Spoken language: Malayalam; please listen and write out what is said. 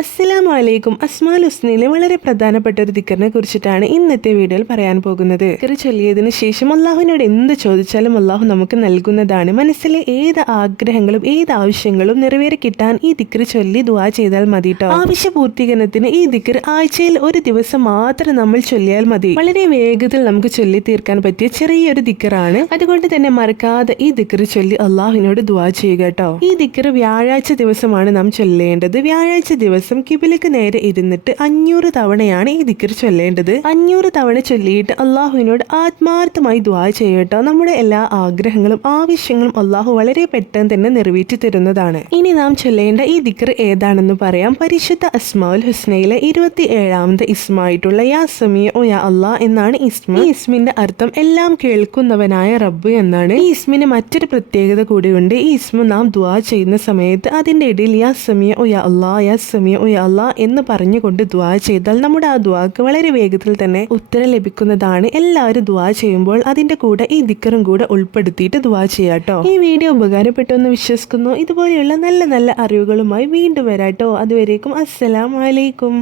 അസ്സലാമു അലൈക്കും. അസ്മാൽ ഹുസ്നയിലെ വളരെ പ്രധാനപ്പെട്ട ഒരു ദിക്കറിനെ കുറിച്ചിട്ടാണ് ഇന്നത്തെ വീഡിയോയിൽ പറയാൻ പോകുന്നത്. ദിക്കർ ചൊല്ലിയതിനു ശേഷം അള്ളാഹുവിനോട് എന്ത് ചോദിച്ചാലും അള്ളാഹു നമുക്ക് നൽകുന്നതാണ്. മനസ്സിലെ ഏത് ആഗ്രഹങ്ങളും ഏത് ആവശ്യങ്ങളും നിറവേറി കിട്ടാൻ ഈ ദിക്കർ ചൊല്ലി ദുആ ചെയ്താൽ മതി ട്ടോ. ആവശ്യ പൂർത്തീകരണത്തിന് ഈ ദിക്കർ ആഴ്ചയിൽ ഒരു ദിവസം മാത്രം നമ്മൾ ചൊല്ലിയാൽ മതി. വളരെ വേഗത്തിൽ നമുക്ക് ചൊല്ലി തീർക്കാൻ പറ്റിയ ചെറിയൊരു ദിക്കറാണ്. അതുകൊണ്ട് തന്നെ മറക്കാതെ ഈ ദിക്കർ ചൊല്ലി അള്ളാഹുവിനോട് ദുആ ചെയ്യുക കേട്ടോ. ഈ ദിക്കർ വ്യാഴാഴ്ച ദിവസമാണ് നാം ചൊല്ലേണ്ടത്. വ്യാഴാഴ്ച ദിവസം കിബിലക്ക് നേരെ ഇരുന്നിട്ട് 500 തവണയാണ് ഈ ദിക്ർ ചൊല്ലേണ്ടത്. 500 തവണ ചൊല്ലിയിട്ട് അള്ളാഹുവിനോട് ആത്മാർത്ഥമായി ദുആ ചെയ്യട്ടോ. നമ്മുടെ എല്ലാ ആഗ്രഹങ്ങളും ആവശ്യങ്ങളും അള്ളാഹു വളരെ പെട്ടെന്ന് തന്നെ നിറവേറ്റി തരുന്നതാണ്. ഇനി നാം ചൊല്ലേണ്ട ഈ ദിക്ർ ഏതാണെന്ന് പറയാം. പരിശുദ്ധ അസ്മാഉൽ ഹുസ്നയിലെ 27ാമത്തെ ഇസ്മായിട്ടുള്ള യാ സമീഉ യാ അല്ലാഹ് എന്നാണ് ഇസ്മ. ഈ ഇസ്മിന്റെ അർത്ഥം എല്ലാം കേൾക്കുന്നവനായ റബ്ബ് എന്നാണ്. ഈ ഇസ്മിന് മറ്റൊരു പ്രത്യേകത കൂടിയുണ്ട്. ഈ ഇസ്മ നാം ദുആ ചെയ്യുന്ന സമയത്ത് അതിന്റെ ഇടയിൽ യാ സമീഉ യാ അല്ലാഹ് യാ സമീഉ യാ അല്ലാഹ് എന്ന് പറഞ്ഞുകൊണ്ട് ദുആ ചെയ്താൽ നമ്മുടെ ആ ദുആക്ക് വളരെ വേഗത്തിൽ തന്നെ ഉത്തരം ലഭിക്കുന്നതാണ്. എല്ലാവരും ദുആ ചെയ്യുമ്പോൾ അതിന്റെ കൂടെ ഈ ദിക്റും കൂടെ ഉൾപ്പെടുത്തിയിട്ട് ദുആ ചെയ്യാട്ടോ. ഈ വീഡിയോ ഉപകാരപ്പെട്ടു എന്ന് വിശ്വസിക്കുന്നു. ഇതുപോലെയുള്ള നല്ല നല്ല അറിവുകളുമായി വീണ്ടും വരാട്ടോ. അതുവരേക്കും അസ്സലാമു അലൈക്കും.